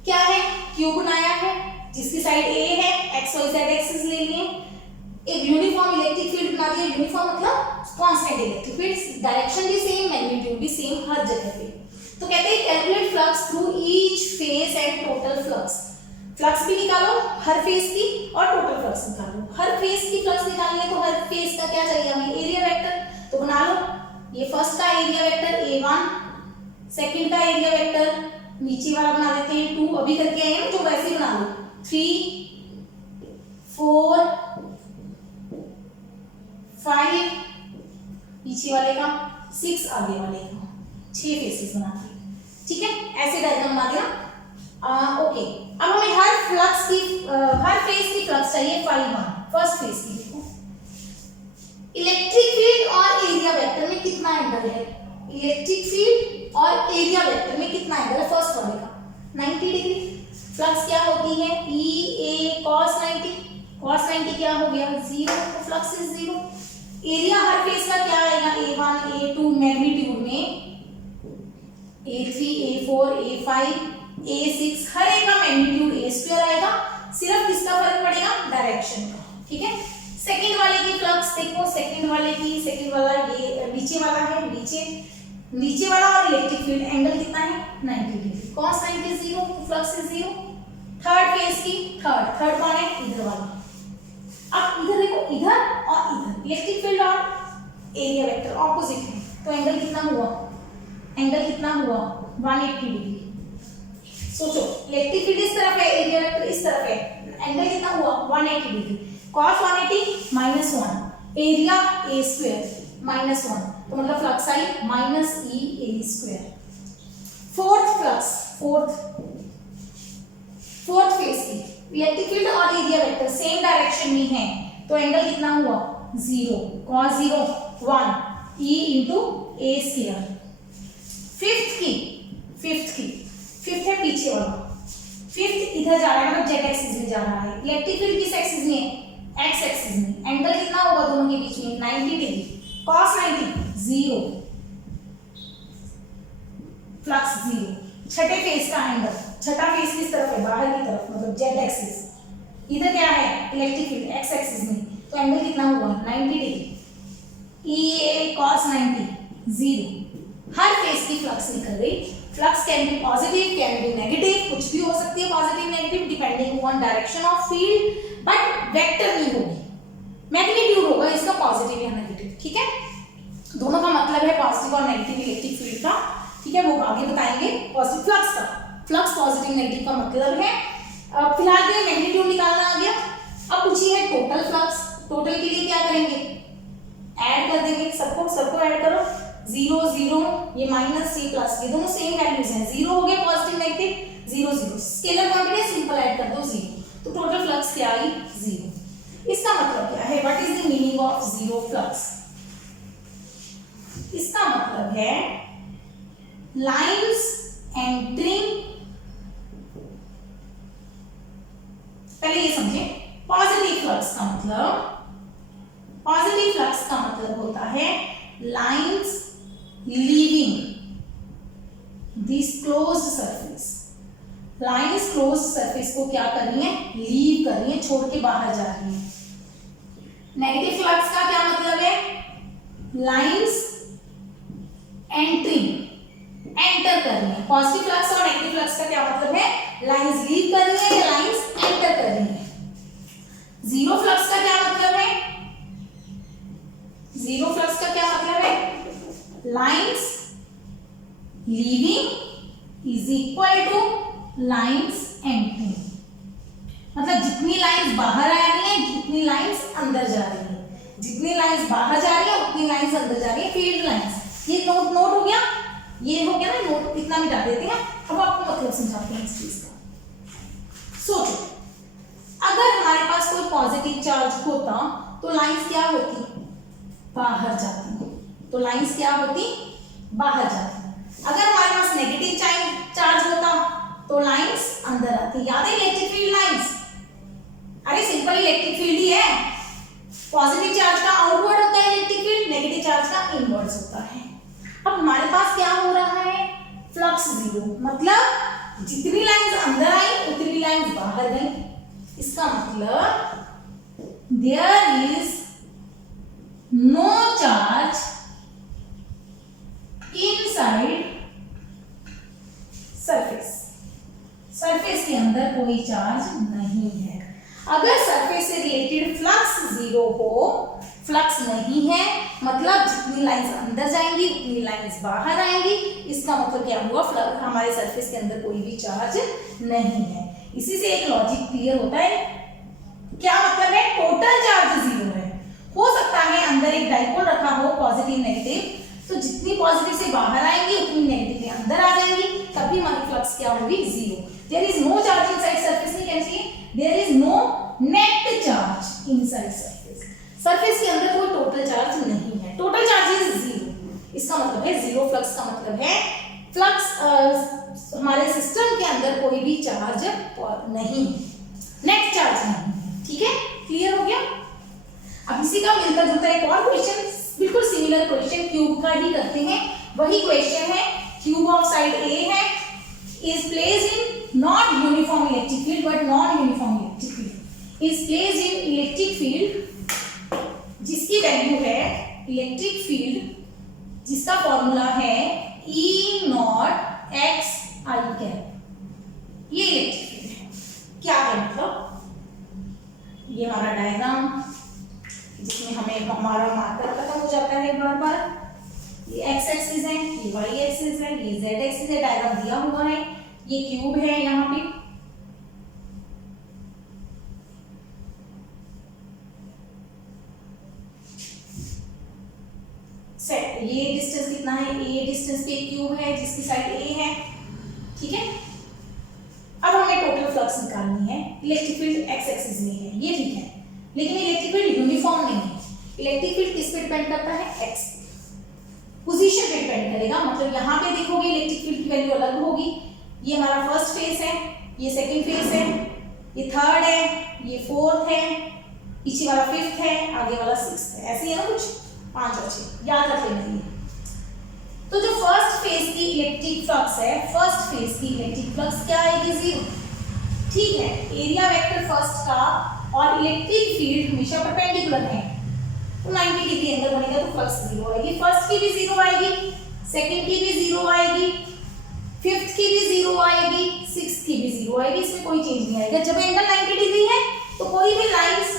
क्या है, क्यूब बनाया है जिसकी साइड ए है, एक्स वाई जेड एक्सिस ले लिए, एक यूनिफॉर्म इलेक्ट्रिक फील्ड बना दिया। यूनिफॉर्म मतलब कांस्टेंट इलेक्ट्रिक फील्ड, डायरेक्शन भी सेम, मैग्नीट्यूड भी सेम हर जगह पे। तो कहते हैं calculate flux through each face and total flux. Flux भी निकालो हर फेस की और टोटल फ्लक्स निकालो। हर फेस की फ्लक्स निकालनी है तो हर फेस का क्या चाहिए हमें, एरिया वेक्टर। तो बना लो, ये फर्स्ट का एरिया वेक्टर A1, सेकंड का एरिया वेक्टर नीचे वाला बना देते हैं 2, अभी करके आए हैं तो वैसे ही बना लो, 3 4 5 पीछे वाले का, 6 आगे वाले का, 6 फेसेस बनाते हैं। ठीक है, ऐसे डायग्राम बना दिया। ओके, अब हमें हर फ्लक्स की हर फेस की फ्लक्स चाहिए phi1, फर्स्ट फेस की। देखो इलेक्ट्रिक फील्ड और एरिया वेक्टर में कितना एंगल है, इलेक्ट्रिक फील्ड और एरिया वेक्टर में कितना एंगल है, फर्स्ट वाले का 90 डिग्री। फ्लक्स क्या होती है, E A cos 90, cos 90 क्या हो गया 0, तो flux is 0। Area her face का क्या आएगा, A1 A2 मैग्नीट्यूड में A3 A4 A5 A6 हर एक का मैग्नीट्यूड A² आएगा, सिर्फ किसका फर्क पड़ेगा, डायरेक्शन का। ठीक है, सेकंड वाले की फ्लक्स देखो, सेकंड वाला ये नीचे वाला है, नीचे वाला और इलेक्ट्रिक फील्ड एंगल कितना है 90 degree, cos 90 0, flux is 0। Third phase की थर्ड कौन है, इधर वाला। अब इधर देखो, इधर और इधर इलेक्ट्रिक फील्ड और एरिया वेक्टर ऑपोजिट है, तो एंगल कितना हुआ, 180 डिग्री। सोचो इलेक्ट्रिक फील्ड इस तरफ है, एरिया वेक्टर इस तरफ है, एंगल कितना हुआ 180 डिग्री। cos 180 -1, एरिया A² -1, तो मतलब फ्लक्स आई -EA²। फोर्थ फेस की इलेक्ट्रिक फील्ड और एरिया वेक्टर सेम डायरेक्शन में है, तो एंगल कितना हुआ 0, cos 0 1, E × ए स्क्वायर। फिफ्थ है पीछे वाला, फिफ्थ इधर जा रहा है मतलब जेड एक्सिस में जा रहा है। इलेक्ट्रिक फील्ड किस एक्सिस में है? एक्स एक्सिस में। एंगल कितना होगा दोनों के बीच में? 90 डिग्री। cos 90 0, flux 0। छठे फेस का एंगल, छठा फेस किस तरफ है? बाहर की तरफ, मतलब जेड एक्सिस। इधर क्या है? इलेक्ट्रिक फील्ड एक्स एक्सिस में, तो एंगल कितना हुआ? 90 डिग्री। E cos 90 0। हर फेस की फ्लक्स निकल गई। Flux can be positive, can be negative, कुछ भी हो सकती है, positive negative depending on direction of field, but vector नहीं होगी, मैग्नीट्यूड होगा इसका पॉजिटिव या नेगेटिव। ठीक है, दोनों का मतलब है पॉजिटिव और नेगेटिव इलेक्ट्रिक फील्ड का। ठीक है, वो आगे बताएंगे। पॉजिटिव फ्लक्स का, फ्लक्स पॉजिटिव नेगेटिव का मतलब है। फिलहाल के मैग्नीट्यूड निकालना आ गया। अब पूछिए है टोटल फ्लक्स। टोटल के लिए क्या करेंगे? ऐड कर देंगे, सबको ऐड करो। 0 0, ये माइनस ये प्लस, ये दोनों सेम वैल्यूज हैं। 0 हो गए positive negative, 0 0। Scalar quantity simple add कर दो 0, तो टोटल फ्लक्स क्या आई? 0। इसका मतलब क्या है? What is the meaning of zero flux? इसका मतलब है लाइंस एंटरिंग, पहले ये समझे। पॉजिटिव फ्लक्स का मतलब होता है lines leaving this closed surface. Lines closed surface को क्या कर रही है? लीव कर रही है, छोड़ के बाहर जा रही है। नेगेटिव फ्लक्स का क्या मतलब है? लाइंस एंटरिंग, एंटर कर रही है। पॉजिटिव फ्लक्स और नेगेटिव फ्लक्स का क्या मतलब है? लाइंस लीव कर रही है या लाइंस एंटर कर रही है। जीरो फ्लक्स का क्या मतलब है? जीरो फ्लक्स का क्या मतलब है? Lines leaving is equal two lines entering, मतलब जितनी लाइंस बाहर आ रही है, जितनी लाइंस अंदर जा रही है। जितनी लाइंस बाहर जा रही है उतनी लाइंस अंदर जा रही है, फील्ड लाइंस। ये नोट हो गया, ये हो गया ना नोट, इतना मिटा देते हैं। अब आपको मतलब समझाते हैं इस चीज का। सोचो, अगर हमारे पास कोई पॉजिटिव चार्ज होता तो लाइंस क्या होती? बाहर जाती। तो लाइंस क्या होती? बाहर जाती। अगर हमारे पास नेगेटिव चार्ज होता तो लाइंस अंदर आती। याद है इलेक्ट्रिक फील्ड लाइंस? अरे सिंपल इलेक्ट्रिक फील्ड ही है। पॉजिटिव चार्ज का आउटवर्ड होता है इलेक्ट्रिक फील्ड, नेगेटिव चार्ज का इनवर्ड्स होता है। अब हमारे पास क्या हो रहा है? फ्लक्स जीरो, मतलब जितनी लाइंस अंदर आई उतनी लाइंस बाहर गई। इसका मतलब there is no charge inside surface. Surface के अंदर कोई चार्ज नहीं है। अगर सरफेस से रिलेटेड फ्लक्स जीरो हो, फ्लक्स नहीं है, मतलब जितनी लाइंस अंदर जाएंगी उतनी लाइंस बाहर आएंगी। इसका मतलब क्या हुआ? हमारे सरफेस के अंदर कोई भी चार्ज नहीं है। इसी से एक लॉजिक क्लियर होता है। क्या मतलब है? टोटल चार्ज जीरो है। हो सकता है अंदर एक डाइपोल रखा हो पॉजिटिव नेगेटिव, तो जितनी पॉजिटिव से बाहर आएंगी उतनी नेगेटिव से अंदर आ जाएंगी, तभी हमारी फ्लक्स क्या होगी? Zero. There is no charge inside surface, नहीं कहना चाहिए there is no net charge inside surface. Surface के अंदर कोई टोटल चार्ज नहीं है, टोटल चार्ज इज जीरो। इसका मतलब है जीरो फ्लक्स का मतलब है फ्लक्स हमारे सिस्टम के अंदर कोई भी चार्ज नहीं, नेट चार्ज नहीं। ठीक है, क्लियर हो गया? अब इसी का मिलता जुलता एक और क्वेश्चन, बिल्कुल सिमिलर क्वेश्चन क्यूब का ही करते हैं। वही क्वेश्चन है, क्यूब ऑफ साइड ए है, is placed in not uniform electric field but non uniform electric field, is placed in electric field जिसकी वैल्यू है इलेक्ट्रिक फील्ड जिसका फॉर्मूला है E not x I cap. ये इलेक्ट्रिक फील्ड है। क्या है मतलब? ये हमारा डायग्राम जिसमें हमें हमारा मार्कर खत्म हो जाता है बार बार। ये एक्स एक्सिस है, ये वाई एक्सिस है, ये जेड एक्सिस है, डायग्राम दिया हुआ है। ये क्यूब है यहाँ पे, ये डिस्टेंस कितना है? ए डिस्टेंस पे क्यूब है जिसकी साइड ए है। ठीक है, अब हमें टोटल फ्लक्स निकालनी है। इलेक्ट्रिक फील्ड एक्स एक्सिस में है, ये ठीक है, लेकिन इलेक्ट्रिक फील्ड यूनिफॉर्म नहीं है। इलेक्ट्रिक फील्ड किस पे डिपेंड करता है? एक्स। पोजीशन पे डिपेंड करेगा। मतलब यहाँ पे देखोगे इलेक्ट्रिक फील्ड की वैल्यू अलग होगी। ये हमारा फर्स्ट फेज है, ये सेकंड फेज है, ये थर्ड है, ये फोर्थ है, पीछे वाला फिफ्थ है, आगे वाला सिक्स्थ है। ऐसे ही है ना, कुछ 5 और 6 याद रख लेना ये। तो जो फर्स्ट फेज की इलेक्ट्रिक फ्लक्स है, फर्स्ट फेज की इलेक्ट्रिक फ्लक्स क्या आएगी? 0। ठीक है, एरिया वेक्टर फर्स्ट का और इलेक्ट्रिक फील्ड हमेशा परपेंडिकुलर है, तो 90 डिग्री एंगल बनेगा तो फ्लक्स 0 आएगी। फर्स्ट की भी 0 आएगी, सेकंड की भी 0 आएगी, फिफ्थ की भी 0 आएगी, सिक्स्थ की भी 0 आएगी। इसमें कोई चेंज नहीं आएगा। जब एंगल 90 डिग्री है तो कोई भी लाइंस,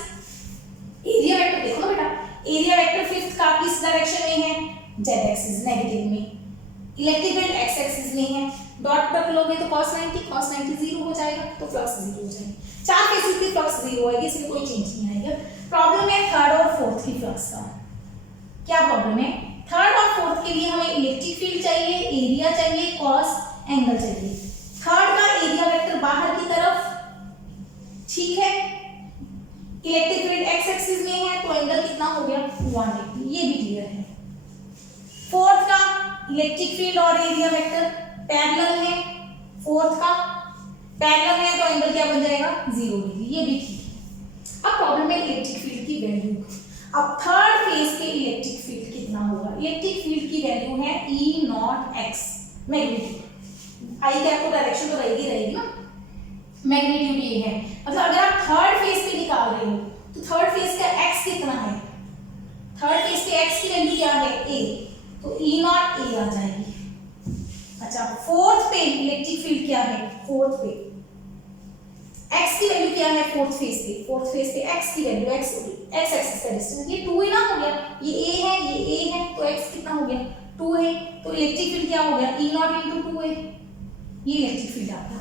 एरिया वेक्टर देखो ना बेटा, एरिया वेक्टर फिफ्थ का किस डायरेक्शन में है? जेड एक्सिस नेगेटिव में। इलेक्ट्रिक फील्ड एक्स एक्सिस में है। डॉट रख लोगे तो cos 90 0 हो जाएगा, तो फ्लक्स 0 हो जाएगी। 4 केसेस की फ्लक्स 0 आएगी, इसमें कोई चेंज नहीं आएगा। प्रॉब्लम है थर्ड और फोर्थ की फ्लक्स का। क्या प्रॉब्लम है? थर्ड और फोर्थ के लिए हमें इलेक्ट्रिक फील्ड चाहिए, एरिया चाहिए, कॉस एंगल चाहिए। थर्ड का एरिया वेक्टर बाहर की तरफ, ठीक है, इलेक्ट्रिक फील्ड एक्स एक्सिस में है, तो एंगल कितना हो गया? 180। ये भी क्लियर है। फोर्थ का इलेक्ट्रिक फील्ड और एरिया वेक्टर पैरेलल है, फोर्थ का पैरेलल है, तो एंगल क्या बन जाएगा? 0 डिग्री। ये भी ठीक है। अब प्रॉब्लम है इलेक्ट्रिक फील्ड की वैल्यू। अब थर्ड फेज के इलेक्ट्रिक फील्ड कितना होगा? इलेक्ट्रिक फील्ड की वैल्यू है E0x मैग्नीट्यूड। आई कैप को डायरेक्शन तो रहेगी ना, मैग्नीट्यूड ये है। मतलब अगर आप थर्ड फेज पे निकाल रहे हो तो थर्ड फेज का x कितना है? थर्ड फेज के x की वैल्यू क्या है? a, तो E0 a आ जाएगी। अच्छा, फोर्थ पे इलेक्ट्रिक फील्ड क्या है? फोर्थ पे x की वैल्यू क्या है? फोर्थ फेज पे x की वैल्यू x एक्सिस का डिस्टेंस, ये 2 ही ना हो गया। ये a है, ये a है, तो x कितना हो गया? 2 है। तो इलेक्ट्रिक फील्ड क्या हो गया? E0 × 2 है। ये इलेक्ट्रिक फील्ड आ गया।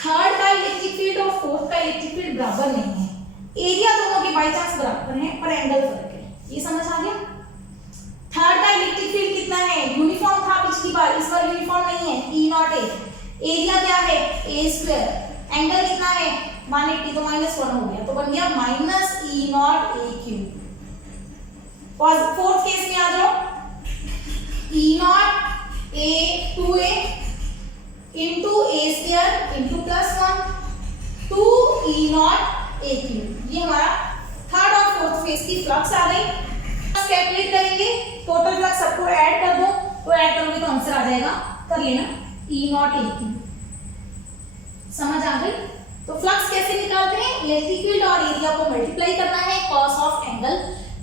थर्ड का इलेक्ट्रिक फील्ड और फोर्थ का इलेक्ट्रिक फील्ड बराबर नहीं है। एरिया दोनों के बाय चांस बराबर है, पर एंगल फर्क है। ये समझ आ गया? थर्ड का इलेक्ट्रिक फील्ड कितना है? यूनिफॉर्म था पिछली बार, इस बार यूनिफॉर्म नहीं है। E0 a। एरिया क्या है? a²। एंगल कितना है? 180, तो -1 हो गया, तो बन गया -E0 a³। फोर्थ केस में आ जाओ, E0 a2a into a² into +1 2 E0 a³। ये हमारा थर्ड और फोर्थ फेज की फ्लक्स आ गई। कैलकुलेट करेंगे, टोटल फ्लक्स सबको ऐड कर दो, तो ऐड करोगे तो आंसर आ जाएगा, कर लेना, E0 a³। समझ आ गई? तो फ्लक्स कैसे निकालते हैं? इलेक्ट्रिक फील्ड और एरिया को मल्टीप्लाई करना है कॉस ऑफ एंगल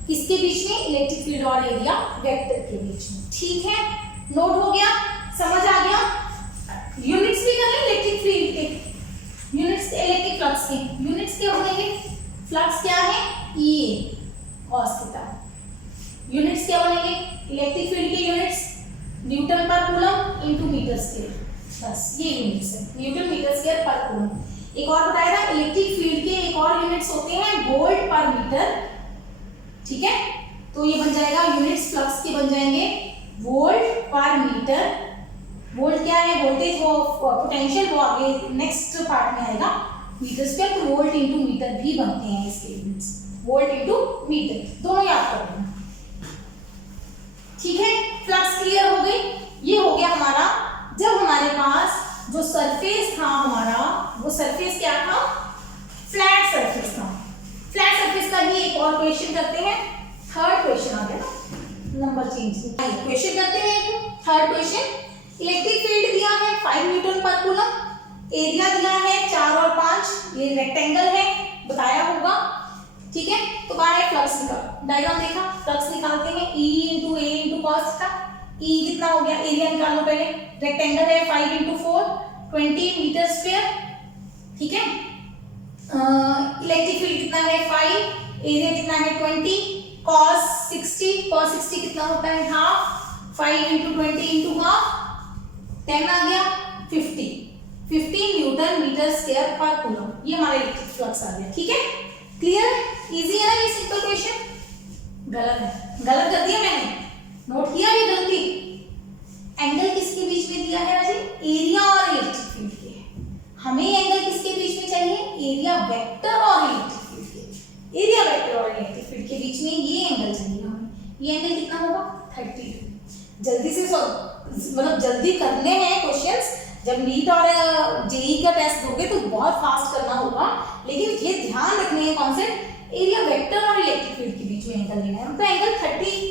किसके बीच में? इलेक्ट्रिक फील्ड और एरिया वेक्टर के बीच में। ठीक है, नोट हो गया, समझ आ गया? यूनिट्स भी कर लें इलेक्ट्रिक फील्ड के, यूनिट्स इलेक्ट्रिक फ्लक्स के। यूनिट्स क्या बनेंगे? फ्लक्स क्या है? E cos theta. यूनिट्स क्या बनेंगे? इलेक्ट्रिक फील्ड के यूनिट्स न्यूटन पर कूलम इनटू मीटर स्क्वायर। बस ये यूनिट्स है, न्यूटन मीटर स्क्वायर पर कूलम। एक और बताया था, इलेक्ट्रिक फील्ड के एक और यूनिट्स होते हैं वोल्ट पर मीटर। ठीक है, तो ये बन जाएगा यूनिट्स फ्लक्स के बन जाएंगे वोल्ट पर मीटर। वोल्ट क्या है? वोल्टेज, वो पोटेंशियल, वो आगे नेक्स्ट पार्ट में आएगा। मीटर स्क्वायर, तो वोल्ट इनटू मीटर भी बनते हैं इसके यूनिट्स, वोल्ट इनटू मीटर, दोनों याद कर लेना। ठीक है, फ्लक्स क्लियर हो गई। ये हो गया हमारा, जब हमारे पास जो सरफेस था हमारा, वो सरफेस क्या था? फ्लैट सरफेस था। फ्लैट सरफेस का ही एक और क्वेश्चन करते हैं। थर्ड क्वेश्चन आ गया ना, नंबर चेंज क्वेश्चन करते हैं। थर्ड क्वेश्चन, इलेक्ट्रिक फील्ड दिया है 5 न्यूटन पर कूलम, एरिया दिया है 4 और 5, ये रेक्टेंगल है, बताया होगा। ठीक है, तो बाहर फ्लक्स निकाल, डायग्राम देखा, फ्लक्स निकालते हैं E × a × cos theta. E कितना हो गया? एरिया निकालो पहले, रेक्टेंगल है 5 × 4 20 मीटर स्क्वायर। ठीक है, इलेक्ट्रिक फील्ड कितना है? 5, एरिया कितना है? 20, cos 60 कितना होता है? हाफ, 5 × 20 × हाफ 10 आ गया, 50 न्यूटन मीटर स्क्वायर पर कूलम। ये हमारा इलेक्ट्रिक फ्लक्स आ गया। ठीक है, क्लियर? इजी है ना ये सिंपल क्वेश्चन? गलत है, गलत कर दिया मैंने, नोट किया ये गलती। एंगल किसके बीच में दिया है राजी? एरिया और इलेक्ट्रिक फील्ड के। हमें एंगल किसके बीच में चाहिए? एरिया वेक्टर और इलेक्ट्रिक फील्ड के। एरिया वेक्टर और इलेक्ट्रिक फील्ड के बीच में ये एंगल चाहिए हमें। ये एंगल कितना होगा? 30 से मतलब जल्दी करने हैं क्वेश्चंस। जब नीट और जेई का टेस्ट दोगे तो बहुत फास्ट करना होगा, लेकिन ये ध्यान रखने हैं कॉन्सेप्ट, एरिया वेक्टर और इलेक्ट्रिक फील्ड के बीच में एंगल लेना है। तो एंगल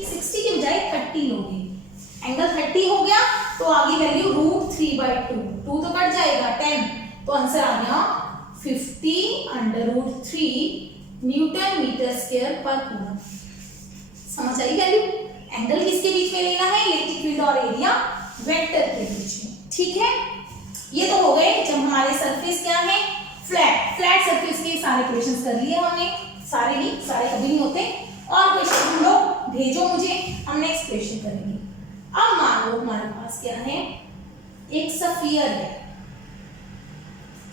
60 के बजाय 30 लोगे, एंगल 30 हो गया तो आगे वैल्यू √3/2, 2 तो कट जाएगा 10, तो आंसर आ गया 50√3 न्यूटन मीटर स्क्वायर पर कूलम। समझ आई वैल्यू? एंगल किसके बीच में लेना है? इलेक्ट्रिक फील्ड और एरिया वेक्टर के बीच में। ठीक है, ये तो हो गए जब हमारे सरफेस क्या है, फ्लैट सरफेस के सारे क्वेश्चंस कर लिए हमने, सारे कभी नहीं होते। और क्वेश्चन हम लोग भेजो मुझे, हम नेक्स्ट क्वेश्चन करेंगे। अब मान लो हमारे पास क्या है, एक सफियर है।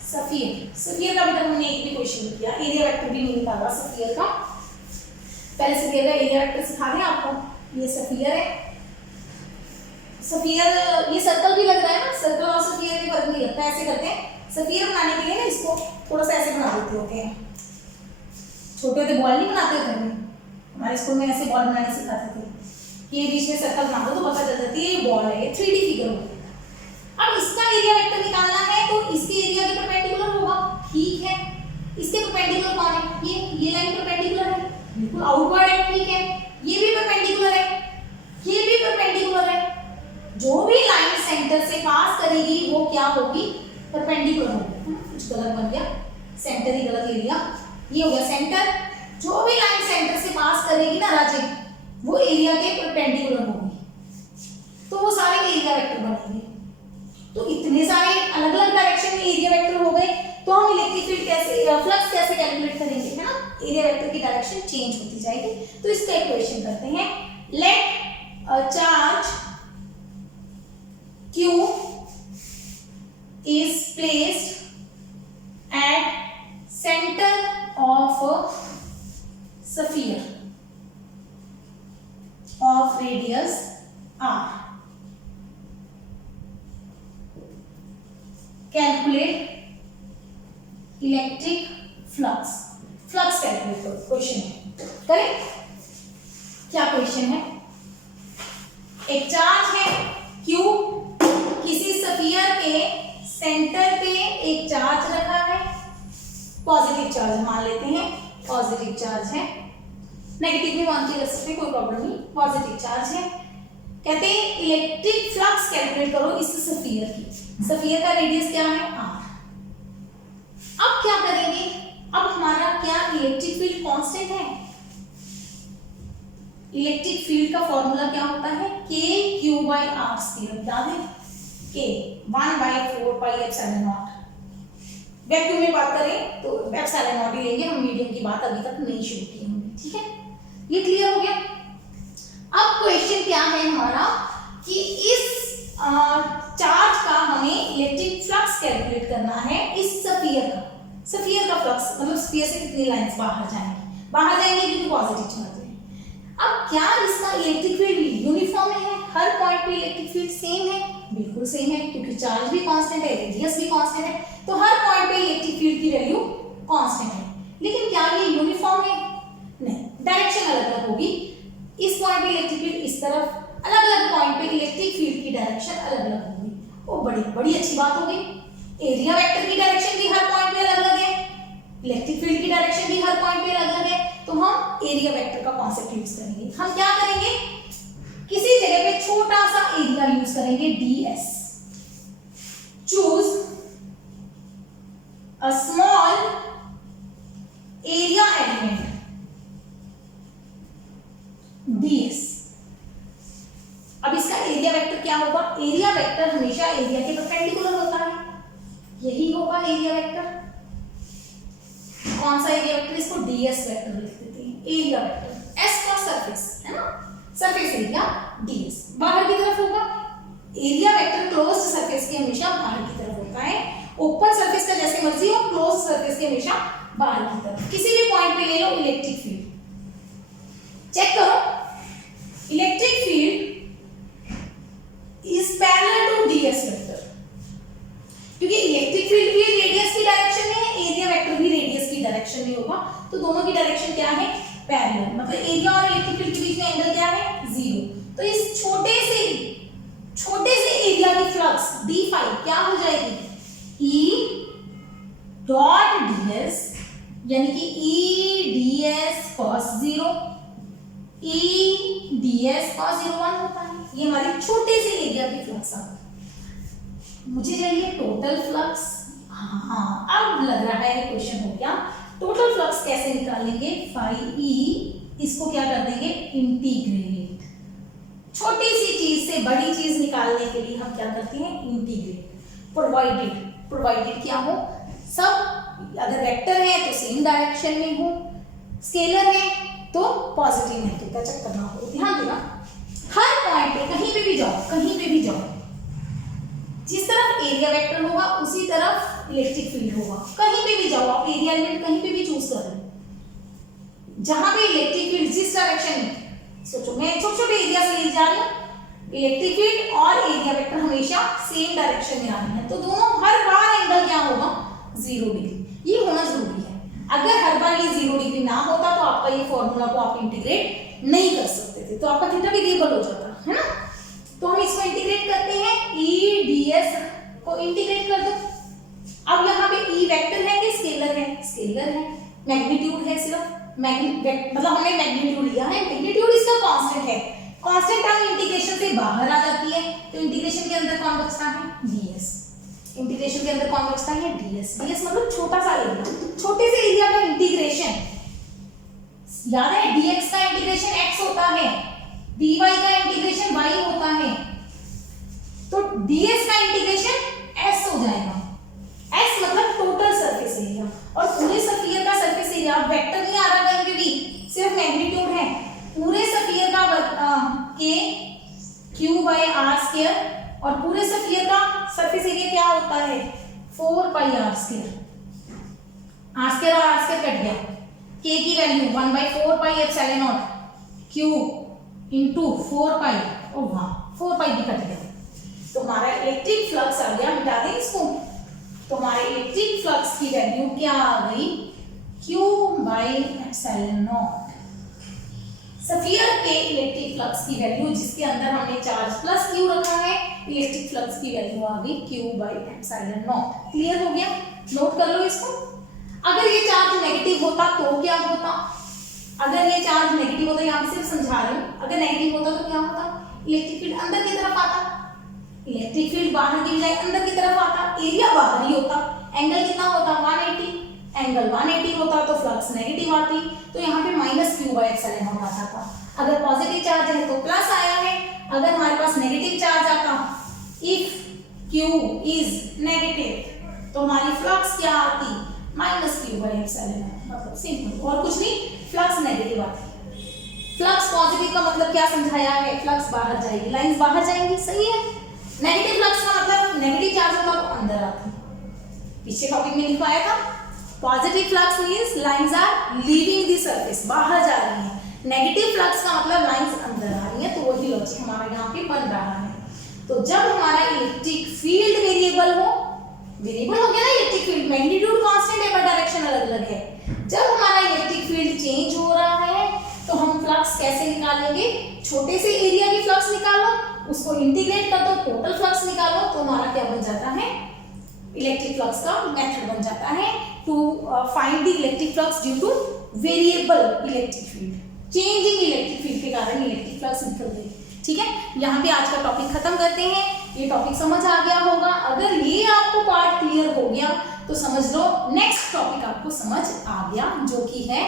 सफियर का मतलब हमने एक भी क्वेश्चन नहीं किया, एरिया वेक्टर भी नहीं निकाला सफियर का। पहले सफियर का एरिया वेक्टर सिखा दें आपको। ये सफियर है, सफियर ये सर्कल भी लग रहा है ना, सर्कल और सफियर में फर्क नहीं लगता। ऐसे करते हैं, सफियर बनाने के लिए ना इसको थोड़ा सा ऐसे बना देते होते हैं। छोटे होते बॉल नहीं बनाते घर में, हमारे स्कूल में ऐसे बॉल बनाने सिखाते थे कि ये बीच में सर्कल बना दो तो पता चल जाती है ये बॉल है, ये 3D फिगर होती है। अब इसका एरिया वेक्टर निकालना है तो इसके एरिया के परपेंडिकुलर होगा। ठीक है, इसके परपेंडिकुलर कौन है? ये लाइन परपेंडिकुलर है, बिल्कुल आउटवर्ड है। ठीक है, ये भी परपेंडिकुलर है, ये भी परपेंडिकुलर है। जो भी लाइन सेंटर से पास करेगी वो क्या होगी? परपेंडिकुलर होगी। कुछ गलत बन गया, सेंटर ही गलत ले लिया। ये हो गया सेंटर। जो भी लाइन सेंटर से पास करेगी ना राजे, वो एरिया के परपेंडिकुलर होगी, तो वो सारे एरिया वेक्टर बनेंगे। तो इतने सारे अलग अलग डायरेक्शन में एरिया वेक्टर हो गए, तो हम इलेक्ट्रिक फील्ड कैसे, फ्लक्स कैसे कैलकुलेट करेंगे, है ना? एरिया वेक्टर की डायरेक्शन चेंज होती जाएगी। तो इसका एक क्वेश्चन करते हैं। Let a charge Q is placed at center of a sphere of radius r. Calculate electric flux. Flux calculate करो, क्वेश्चन है। करें? क्या क्वेश्चन है? एक चार्ज है Q, किसी स्फीयर के सेंटर पे एक चार्ज रखा है, पॉजिटिव चार्ज मान लेते हैं, पॉजिटिव चार्ज है, नेगेटिव भी मान के रख सकते हैं, कोई प्रॉब्लम नहीं, पॉजिटिव चार्ज है। कहते हैं इलेक्ट्रिक फ्लक्स कैलकुलेट करो इस स्फीयर की। स्फीयर का रेडियस क्या है? r। अब क्या करेंगे? अब हमारा क्या इलेक्ट्रिक फील्ड कांस्टेंट है? इलेक्ट्रिक फील्ड का फॉर्मूला क्या होता है? KQ/r²। याद है? K 1/4πε0। वैक्यूम में बात करें तो ε0 ही लेंगे, हम मीडियम की बात अभी तक नहीं शुरू की हमने। ठीक है, ये क्लियर हो गया। अब क्वेश्चन क्या है हमारा कि इस चार्ज का हमें इलेक्ट्रिक फ्लक्स कैलकुलेट करना है। इस स्फीयर का फ्लक्स मतलब स्फीयर से कितनी लाइंस बाहर जाएंगी क्योंकि पॉजिटिव चार्ज है। अब क्या इसका इलेक्ट्रिक फील्ड यूनिफॉर्म है? हर पॉइंट पे इलेक्ट्रिक फील्ड सेम है? बिल्कुल सेम है, क्योंकि चार्ज भी कांस्टेंट है, रेडियस भी कांस्टेंट है, तो हर पॉइंट पे इलेक्ट्रिक फील्ड की वैल्यू कांस्टेंट है। लेकिन क्या ये यूनिफॉर्म है? नहीं, डायरेक्शन अलग अलग होगी। इस पॉइंट पे इलेक्ट्रिक फील्ड इस तरफ, अलग अलग पॉइंट पे इलेक्ट्रिक फील्ड की डायरेक्शन अलग अलग होगी। वो बड़ी अच्छी बात हो गई। एरिया वेक्टर की डायरेक्शन भी हर पॉइंट पे अलग अलग है, इलेक्ट्रिक फील्ड की डायरेक्शन भी हर पॉइंट पे अलग अलग है। तो हम एरिया वेक्टर का कॉन्सेप्ट यूज करेंगे। हम क्या करेंगे? किसी जगह पे छोटा सा एरिया यूज करेंगे, ds। Choose a small area element ds। अब इसका एरिया वेक्टर क्या होगा? एरिया वेक्टर हमेशा एरिया के परपेंडिकुलर होता है, यही होगा एरिया वेक्टर। कौन सा एरिया वेक्टर? इसको ds वेक्टर लिख देते हैं। एरिया वेक्टर s का सरफेस है ना, सरफेस एरिया ds बाहर की तरफ होगा। एरिया वेक्टर क्लोज्ड सरफेस के हमेशा बाहर की तरफ होता है। ओपन सरफेस का जैसे मर्जी हो, क्लोज्ड सरफेस के हमेशा बाहर की तरफ। किसी भी पॉइंट पे ले लो इलेक्ट्रिक फील्ड, चेक करो, electric field is parallel to ds vector, क्योंकि इलेक्ट्रिक फील्ड भी रेडियस की डायरेक्शन में है, एरिया वेक्टर भी रेडियस की डायरेक्शन में होगा, तो दोनों की डायरेक्शन क्या है? पैरेलल। मतलब एरिया और इलेक्ट्रिक फील्ड के बीच में एंगल क्या है? 0। तो इस छोटे से डी फाई क्या हो जाएगी, ई डॉट ds, यानी कि ई ds cos 0, ई ds cos 0 1 होता है। ये हमारे छोटे से एरिया की फ्लक्स आ। मुझे चाहिए टोटल फ्लक्स। हाँ, अब लग रहा है क्वेश्चन हो गया। टोटल फ्लक्स कैसे निकालेंगे, फाई ई, इसको क्या कर देंगे, इंटीग्रेट। छोटी सी चीज से बड़ी चीज निकालने के लिए हम क्या करते हैं, इंटीग्रेट। प्रोवाइडेड क्या हो, सब अगर वेक्टर है तो सेम डायरेक्शन में हो, स्केलर है तो पॉजिटिव नेगेटिव का चक्कर ना हो। ध्यान देना, हर पॉइंट पे कहीं पे भी जाओ, जिस तरफ एरिया वेक्टर होगा उसी तरफ इलेक्ट्रिक फील्ड होगा। कहीं पे भी जाओ आप, एरिया एलिमेंट कहीं पे भी चूज कर लो, जहां पे इलेक्ट्रिक फील्ड जिस डायरेक्शन में, सोचो मैं छोटे एरिया से ले जा रही हूँ, इलेक्ट्रिक फील्ड और एरिया वेक्टर हमेशा सेम डायरेक्शन में आनी है, तो दोनों हर बार एंगल क्या होगा, 0 डिग्री। ये होना जरूरी है। अगर हर बार ये 0 डिग्री ना होता तो आपका ये फॉर्मूला को आप इंटीग्रेट नहीं कर सकते थे, तो आपका थीटा वेरिएबल हो जाता है ना। तो हम इसको इंटीग्रेट करते हैं, ई ds को इंटीग्रेट कर दो। अब यहाँ पे ई वेक्टर है कि स्केलर है, स्केलर है, मैग्नीट्यूड है सिर्फ, मतलब हमने मैग्नीट्यूड लिया है, मैग्नीट्यूड इसका कांस्टेंट है। कांस्टेंट टर्म इंटीग्रेशन से बाहर आ जाती है, तो इंटीग्रेशन के अंदर कौन बचता है, ds। इंटीग्रेशन के अंदर कौन बचता है, ds। ds मतलब छोटा सा एरिया, छोटे से एरिया का इंटीग्रेशन, याद है dx का इंटीग्रेशन x होता है, dy का इंटीग्रेशन y होता है, तो ds का इंटीग्रेशन s हो जाएगा। s मतलब टोटल सरफेस एरिया, और पूरे स्फीयर का सरफेस एरिया, वेक्टर नहीं आ रहा कहीं पे भी, सिर्फ मैग्नीट्यूड है। पूरे स्फीयर का k q/r², और पूरे स्फीयर का सरफेस एरिया क्या होता है, 4πr²। r² और r² कट गया, k की वैल्यू 1/4πε0 q इंटू 4π, और वहां 4π भी कट गया, तो हमारा इलेक्ट्रिक फ्लक्स आ गया। मिटा दें इसको, तो हमारे इलेक्ट्रिक फ्लक्स की वैल्यू क्या आ गई, q/ε0। स्फीयर के इलेक्ट्रिक फ्लक्स की वैल्यू, जिसके अंदर हमने चार्ज प्लस q रखा है, इलेक्ट्रिक फ्लक्स की वैल्यू आ गई q/ε0। क्लियर हो गया, नोट कर लो इसको। अगर ये चार्ज नेगेटिव होता तो क्या होता, अगर ये चार्ज नेगेटिव होता, यहाँ सिर्फ समझा रही हूँ, अगर नेगेटिव होता तो क्या होता, इलेक्ट्रिक फील्ड अंदर की तरफ आता, इलेक्ट्रिक फील्ड बाहर की बजाय अंदर की तरफ आता, एरिया बाहर ही होता, एंगल कितना होता, 180, एंगल 180 होता तो फ्लक्स नेगेटिव आती, तो यहाँ पे -q/ε0 आता था। अगर पॉजिटिव चार्ज है तो प्लस आया है, अगर हमारे पास नेगेटिव चार्ज आता, इफ q इज नेगेटिव, तो हमारी फ्लक्स क्या आती, -q/ε0। मतलब सिंपल, और कुछ नहीं, फ्लक्स नेगेटिव आती है। फ्लक्स पॉजिटिव का मतलब क्या समझाया है, फ्लक्स बाहर जाएगी, लाइंस बाहर जाएंगी, सही है। नेगेटिव फ्लक्स का मतलब नेगेटिव चार्ज होगा तो अंदर आती, पीछे टॉपिक में लिखवाया था। Positive flux means lines are leaving the surface, बाहर जा रही हैं। नेगेटिव फ्लक्स का मतलब लाइंस अंदर आ रही हैं, तो वही लॉजिक हमारा यहाँ पे बन रहा है। तो जब हमारा इलेक्ट्रिक फील्ड वेरिएबल हो गया ना, इलेक्ट्रिक फील्ड मैग्नीट्यूड कांस्टेंट है पर डायरेक्शन अलग अलग है। जब हमारा इलेक्ट्रिक फील्ड चेंज हो रहा है तो हम फ्लक्स कैसे निकालेंगे, छोटे से एरिया की फ्लक्स निकालो, उसको इंटीग्रेट कर दो, टोटल फ्लक्स निकालो, तो हमारा क्या बन जाता है, इलेक्ट्रिक फ्लक्स का मेथड बन जाता है to find the electric flux due to variable electric field. Changing electric field के कारण इलेक्ट्रिक फ्लक्स निकल गई। ठीक है, यहाँ पे आज का टॉपिक खत्म करते हैं। ये टॉपिक समझ आ गया होगा, अगर ये आपको पार्ट क्लियर हो गया तो समझ लो नेक्स्ट टॉपिक आपको समझ आ गया, जो कि है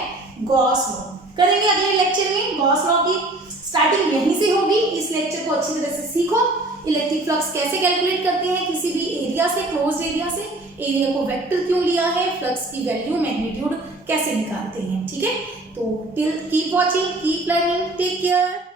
गॉस लॉ। करेंगे अगले लेक्चर में गॉस लॉ की स्टार्टिंग यहीं से होगी। इस लेक्चर को अच्छी तरह से सीखो, इलेक्ट्रिक फ्लक्स कैसे कैलकुलेट करते हैं किसी भी एरिया से, क्लोज्ड एरिया से, एरिया को वेक्टर क्यों लिया है, फ्लक्स की वैल्यू मैग्नीट्यूड कैसे निकालते हैं। ठीक है, तो till keep watching, keep learning, take care.